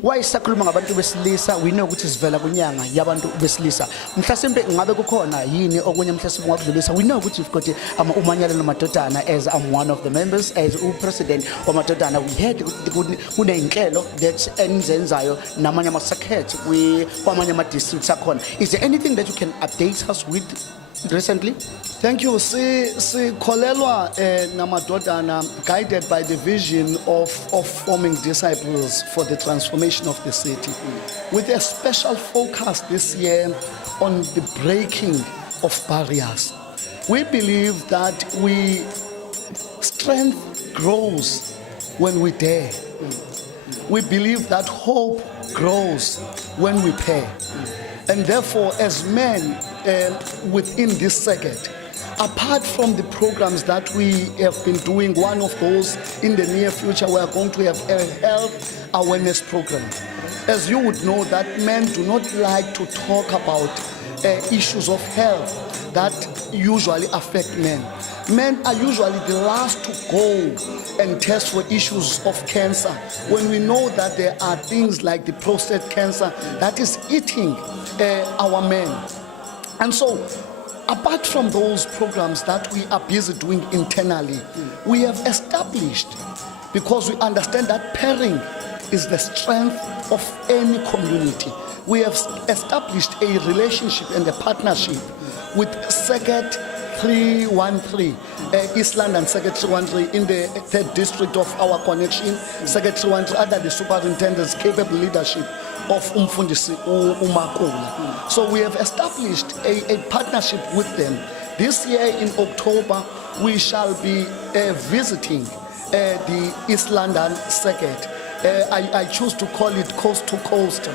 Why sakhuluma ngabantu besilisa we know ukuthi sivela kunyanga yabantu besilisa mhlasimbe ngabe kukhona yini okunye mhlasimbe ngakudlulisa we know ukuthi we've got umanyala nomadodana as I'm one of the members as president wamadodana we had kuneyinhlelo that enzenzayo namanye ama-circuit kwamanye ama-districts akhona. Is there anything that you can update us with recently? Thank you. Sikholelwa namadodana guided by the vision of forming disciples for the transformation of the city, with a special focus this year on the breaking of barriers. We believe that strength grows when we dare. We believe that hope grows when we pay. And therefore, as men within this circuit, apart from the programs that we have been doing, one of those in the near future, we are going to have a health awareness program. As you would know, that men do not like to talk about issues of health that usually affect men. Men are usually the last to go and test for issues of cancer when we know that there are things like the prostate cancer that is eating our men. And so, apart from those programs that we are busy doing internally, we have established, because we understand that pairing is the strength of any community, we have established a relationship and a partnership with Circuit 313, East London Circuit 313 in the 3rd district of our connection, Circuit 313 under the superintendent's capable leadership of Umfundisi Umakula. So we have established a partnership with them. This year in October, we shall be visiting the East London Circuit. I choose to call it coast to coast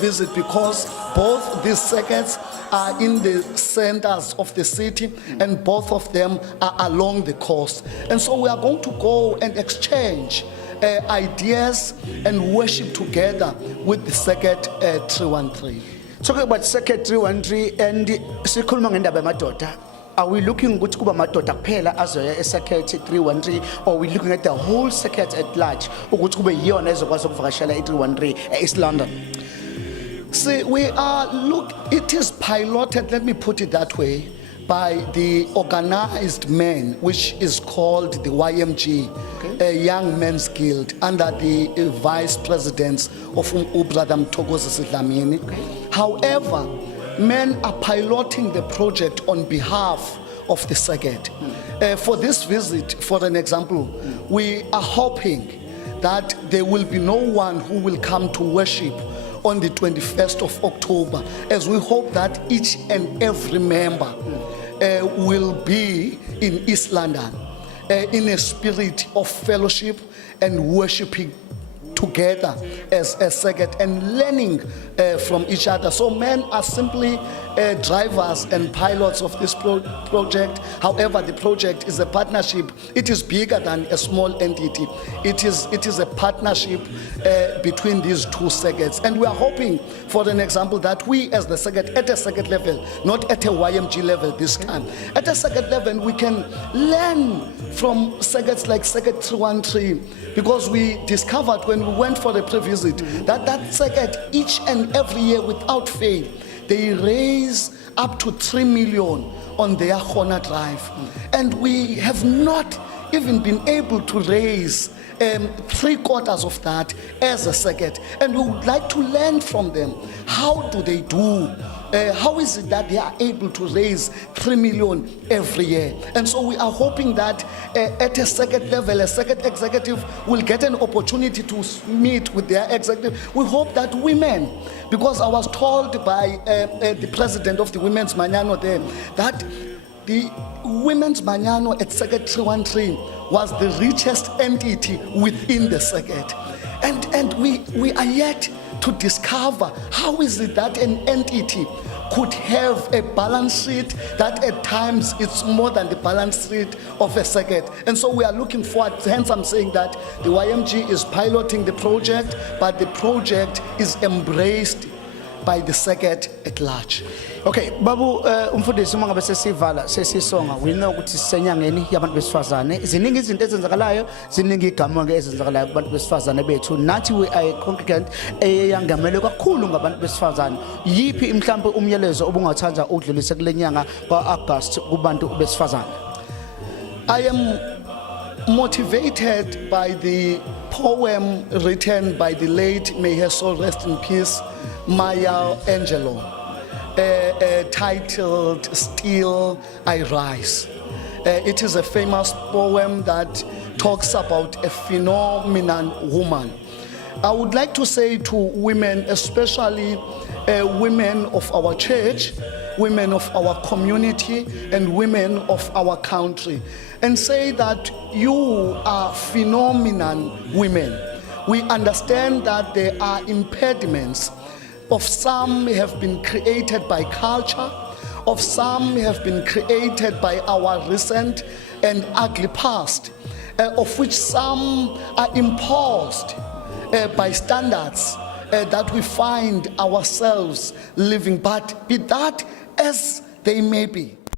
visit because both these circuits are in the centers of the city and both of them are along the coast. And so we are going to go and exchange ideas and worship together with the Circuit 313. Talking about Circuit 313 and sikhuluma ngendaba yamadoda. Are we looking ukuthi kuba madoda kuphela azoya eCircuit 313 or are we looking at the whole circuit at large ukuthi kube yiyona ezokwazi ukuvakashela i313 East London? See, it is piloted, let me put it that way, by the organized men, which is called the YMG, a Young Men's Guild, under the vice presidents of Brother Mthokozi Sidlamini. However, men are piloting the project on behalf of the circuit. For this visit, for an example, we are hoping that there will be no one who will come to worship on the 21st of October, as we hope that each and every member will be in East London in a spirit of fellowship and worshiping together as a circuit and learning from each other. So men are simply drivers and pilots of this project. However, the project is a partnership. It is bigger than a small entity. It is a partnership between these two circuits. And we are hoping, for an example, that we as the circuit, at a circuit level, not at a YMG level this time, at a circuit level, we can learn from circuits like Circuit 313, because we discovered when we went for the pre-visit that circuit each and every year without fail, they raise up to 3 million on their Honor Drive. And we have not even been able to raise 3/4 of that as a circuit. And we would like to learn from them. How do they do? How is it that they are able to raise 3 million every year? And so we are hoping that at a circuit level, a circuit executive will get an opportunity to meet with their executive. We hope that women, because I was told by the president of the Women's Manyano there, that the Women's Manyano at Circuit 313 was the richest entity within the circuit. And we are yet to discover how is it that an entity could have a balance sheet that at times it's more than the balance sheet of a circuit. And so we are looking forward, hence I'm saying that the YMG is piloting the project, but the project is embraced by the circuit at large. Okay, babu umfundisi uma ngabe sesivala sesisonga we know ukuthi sisenyangeni yabantu besifazane ziningi izinto ezenzakalayo ziningi igama ke ezenzakalayo kubantu besifazane bethu nathi we are a congregant eyangamele kakhulu ngabantu besifazane yipi mhlawumbe umyalezo obungathanda udlulise kulenyanga kaAugust kubantu besifazane. I am motivated by the poem written by the late, may her soul rest in peace, Maya Angelou, titled Still I Rise. It is a famous poem that talks about a phenomenal woman. I would like to say to women, especially women of our church, women of our community, and women of our country, and say that you are phenomenal women. We understand that there are impediments. Of some have been created by culture, of some have been created by our recent and ugly past, of which some are imposed by standards that we find ourselves living. But be that as they may be,